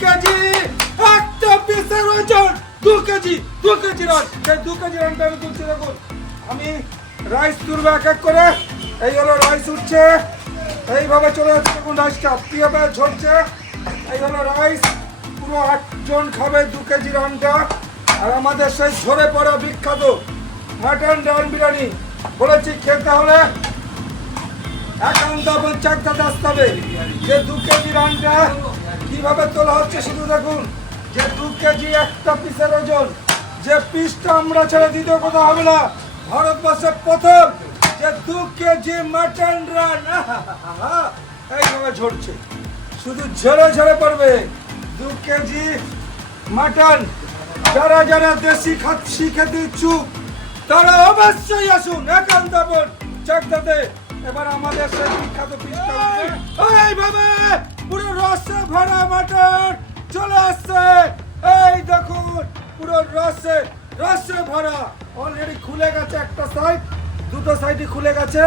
KG একটা পিসের ওজন দু কেজি দু কেজি রান সেই দু কেজি রানটা আমি তুলছি, দেখুন। আমি রাইস তুলবো এক এক করে। এই হলো রাইস উঠছে। এইভাবে চলে যাচ্ছে, দেখুন রাইসটা কীভাবে ঝরছে। এই হলো রাইস পুরো আটজন খাবে দু কেজি রানটা আর আমাদের সেই ঝরে পড়া বিখ্যাত মাটন ডাল বিরিয়ানি। বলেছি, খেতে হলে একান্ত পঞ্চায়েত আসতে হবে যে দু কেজি রানটা কীভাবে তোলা হচ্ছে শুধু দেখুন। যে দু কেজি একটা পিসের ওজন, যে পিসটা আমরা ছেড়ে দিতে কথা হবে না। ভারতবর্ষের প্রথম যে দু কেজি মাটন রান এইভাবে ঝরছে। শুধু ঝরে ঝেড়ে পড়বে। দু কেজি মাটন যারা যারা দেশি খাচ্ছি খেতে ইচ্ছুক তারা অবশ্যই আসুন একান্ত চাকদাতে এবার আমাদের সেই বিখ্যাত পিসটা। এইভাবে পুরো রসে ভরা মাটন চলে আসছে। এই দেখুন, পুরো রসে রসে ভরা। অলরেডি খুলে গেছে একটা সাইড দুটো সাইডই খুলে গেছে।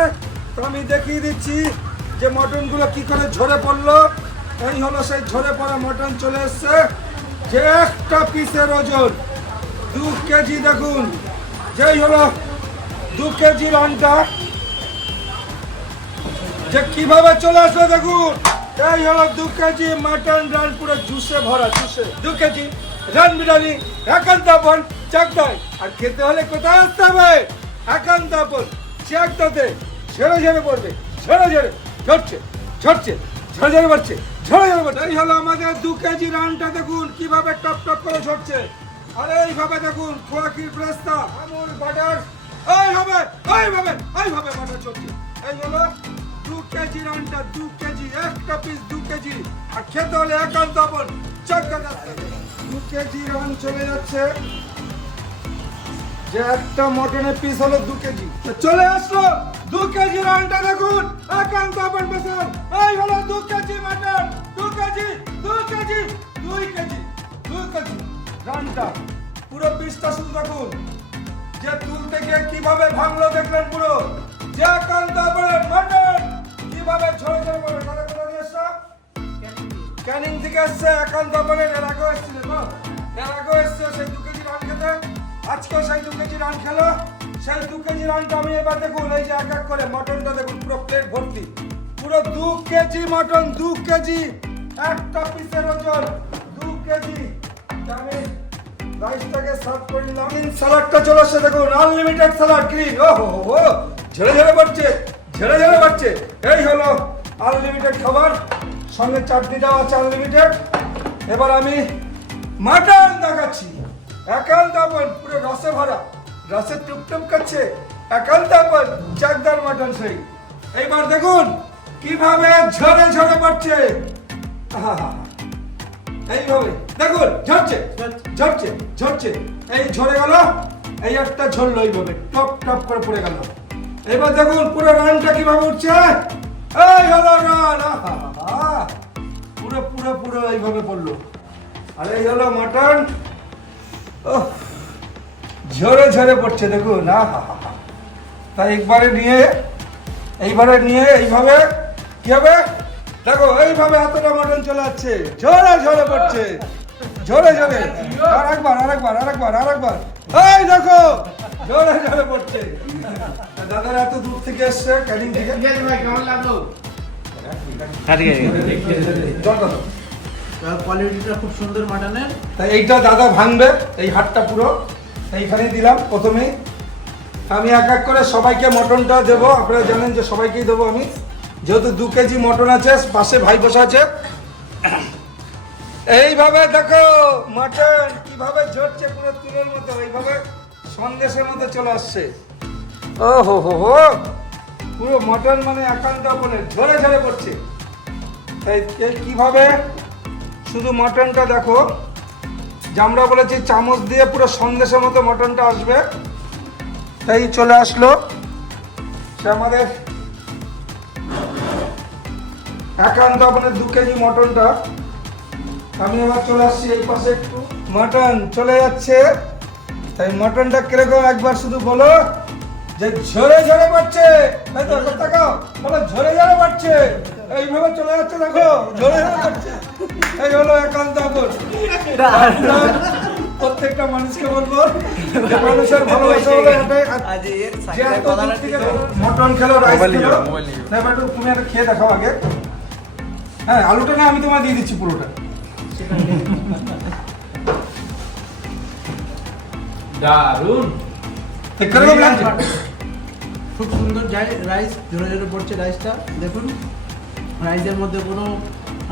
তো আমি দেখিয়ে দিচ্ছি যে মটনগুলো কি করে ঝরে পড়ল। এই হলো সেই ঝরে পড়া মটন চলে এসছে। যে একটা পিসের ওজন, দু কেজি দেখুন। যেই হলো দু কেজি রানটা যে কীভাবে চলে আসবে দেখুন। এই হলো দু কেজি মাটন রান পুরো জুসে ভরা জুসে। দু কেজি রান বিরিয়ানি একান্তাপন চাকদায় আর খেতে হলে কোথায় আসতে হবে? একান্তাপন চাকদাতে ঝেড়ে ঝেড়ে পড়বে ঝেড়ে ঝেড়ে। ঝরছে ঝরছে ঝরে ঝরে পড়ছে ঝরে ঝরে পড়ছে এই হলো আমাদের দু কেজি রানটা দেখুন, কীভাবে টপ টপ করে ঝরছে। আর এইভাবে দেখুন খোয়াকির ব্রেস্তা আমুল বাটার। এইভাবে এইভাবে এইভাবে বাটার চলছে। এই হলো দু কেজি দু কেজি, একটা পিস দু কেজি। আর খেতে হলে একান্ত দু কেজি রান চলে যাচ্ছে। যে একটা মটনের পিস হলো দু কেজি। চলে আসলো দু কেজি রানটা দেখুন। একান্ত এই হলো দু কেজি মটন দু কেজি দু কেজি, দুই কেজি দুই কেজি। রানটা পুরো পিসটা শুধু দেখুন। যে তুলতে গিয়ে কীভাবে ভাঙলো দেখলেন পুরো। যে একান্ত আপনের মটন কীভাবে ঝরে ঝরে পড়ে তাহলে কোথা দিয়ে? ক্যানিং থেকে এসছে একান্ত আপনের এর আগেও এসছিল তো? এর এসছে সেই দু কেজি রান খেতে। আজকেও সেই দু কেজি রান খেলো। সেই দু কেজি রানটা আমি এবার দেখুন, এই যে এক এক করে মটনটা দেখুন, পুরো প্লেট ভর্তি। পুরো দু কেজি মটন, দু কেজি, একটা পিসের ওজন, দু কেজি। আমি রাইসটাকে সার্ভ করে নিলাম সালাডটা চলে আসছে, দেখুন আনলিমিটেড সালাড গ্রিন ও হো হো ঝেড়ে ঝেড়ে পড়ছে। ঝেড়ে ঝেড়ে পড়ছে এই হলো আনলিমিটেড খাবার। সঙ্গে চাটনিটাও আছে আনলিমিটেড এবার আমি মাটন দেখাচ্ছি। একান্ত আপন পুরো রসে ভরা। রসে টুকটুক করছে একান্ত আপন চাকদার মাটন সেই। এইবার দেখুন কীভাবে ঝরে ঝরে পড়ছে। এইভাবে। দেখুন ঝরছে। ঝরছে ঝরছে। এই ঝরে গেল এই একটা ঝরলো এইভাবে। টপ টপ করে পড়ে গেল। এবার দেখুন পুরো রানটা কীভাবে উঠছে। এই হলো রান পুরো পুরো পুরো এইভাবে পড়ল। আর এই হলো মাটন। ঝরে ঝরে পড়ছে, দেখুন, আহা! তাই একবারে নিয়ে, এইবারে নিয়ে, এইভাবে, কি হবে? দেখো, এইভাবে এতটা মটন চলে যাচ্ছে ঝরে ঝরে পড়ছে, ঝরে ঝরে। আর একবার আর একবার আর একবার আর একবার। এই দেখো, ঝরে ঝরে পড়ছে। দাদারা এত দূর থেকে এসছে ক্যানিং থেকে? জল দাও। কোয়ালিটিটা খুব সুন্দর মাটনের। তাই এইটা দাদা ভাঙবে এই হাটটা পুরো। এইখানে দিলাম প্রথমেই। আমি এক এক করে সবাইকে মটনটা দেবো। আপনারা জানেন যে সবাইকেই দেবো আমি। যেহেতু দু কেজি মটন আছে পাশে ভাই বসে আছে। এইভাবে দেখো মটন কীভাবে ঝরছে পুরো তুলোর মতো এইভাবে সন্দেশের মতো চলে আসছে। ও হো হো হো পুরো মটন মানে একান্ত বলে, ঝরে ঝরে পড়ছে তাই কীভাবে? শুধু মটনটা দেখো। যে আমরা বলেছি, চামচ দিয়ে পুরো সন্দেশের মতো মটনটা আসবে। তাই চলে আসলো। সে আমাদের একান্ত আপনার দু কেজি মটনটা আমি এবার চলে আসছি এই পাশে একটু। মটন চলে যাচ্ছে। তাই মটনটা কীরকম? একবার শুধু বলো। যে ঝরে ঝরে পড়ছে তাকাও বলো ঝরে ঝরে পড়ছে এইভাবে চলে যাচ্ছে দেখো ঝরে ঝরে পড়ছে এই হলো একান্ত আপন। প্রত্যেকটা মানুষকে বলব মানুষের ভালোবাসা হলো এটাই। যে এত মটন খেলো রাইস খেলো না একটু তুমি একটা খেয়ে দেখাও আগে। হ্যাঁ আলুটা না আমি তোমায় দিয়ে দিচ্ছি পুরোটা। দারুণ তো কীরকম লাগছে খুব সুন্দর রাইস ঝরে ঝরে পড়ছে রাইসটা দেখুন রাইসের মধ্যে কোনো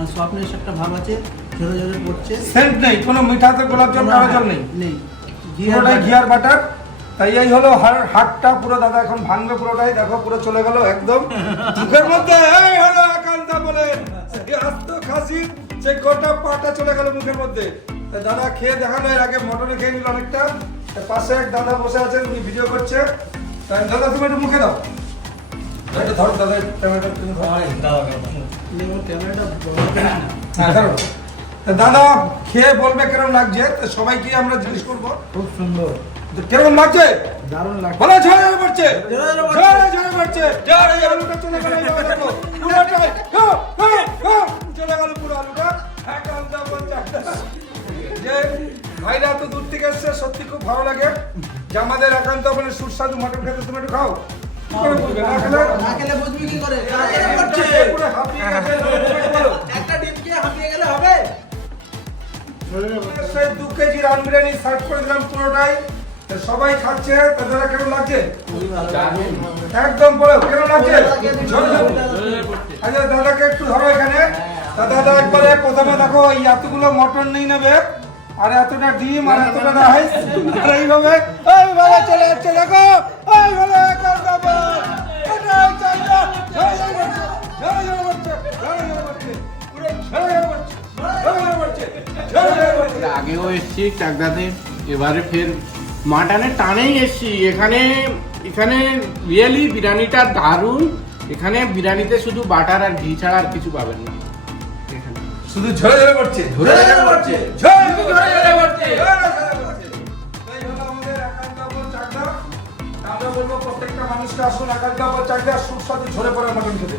সফটনেস একটা ভাব আছে ঝরে ঝরে পড়ছে। সেন্ট নেই কোনো মিঠাতে গোলাপ জল কালো জল নেই। নেই পুরোটাই ঘিয়ার বাটার তাই এই হলো হাড়- হাড়টা পুরো দাদা এখন ভাঙবে পুরোটাই। দেখো পুরো চলে গেল একদম। মুখের মধ্যে এই হলো একান্তা বলে। এই আস্ত খাসি সে গোটা পাটা চলে গেল মুখের মধ্যে। দাদা খেয়ে দেখাল এর আগে মটনে খেয়ে নিল অনেকটা। পাশে এক দাদা বসে আছেন উনি ভিডিও করছে। দাদা তুমি একটু মুখে দাও। এটা ধরো দাদা ক্যামেরাটা তুমি ধরো হ্যাঁ তা দাদা খেয়ে বলবে কেরম লাগছে? তো সবাইকে আমরা জিজ্ঞেস করব? খুব সুন্দর। তো কীরকম লাগছে? দারুণ লাগছে। বলো ঝরে ঝরে পড়ছে ঝরে আলুটা চলে গেল গেল পুরো আলুটা পঞ্চাশটা। যে ভাইরা তো দূর থেকে এসছে সত্যি খুব ভালো লাগে। যে আমাদের একান্ত মানে সুস্বাদু মটন খেতে তুমি একটু খাও। দু কেজি রান বিরিয়ানি সার্ভ করে দিলাম পুরোটাই। সবাই খাচ্ছে তাদের কেমন লাগছে? একদম বলো কেমন লাগছে। আচ্ছা দাদাকে একটু ধরো এখানে। দাদা একবারে প্রথমে দেখো এই এতগুলো মটন নিয়ে নেবে আর এতটা ডিম আর এতটা রাইস আর এইভাবে এইভাবে চলে যাচ্ছে দেখো পড়ছে। এর আগেও এসছি চাকদাতে এবারে ফের মাটনের টানেই এসছি এখানে এখানে রিয়েলি বিরিয়ানিটা দারুণ এখানে বিরিয়ানিতে শুধু বাটার আর ঘি ছাড়া আর কিছু পাবেন না শুধু ঝরে ঝরে পড়ছে ঝরে ঝরে পড়ছে। ঝরে ঝরে পড়ছে বলব প্রত্যেকটা মানুষকে আসুন একান্ত আপন চাকদা সুস্বাদু ঝরে পড়ার মতন খেতে।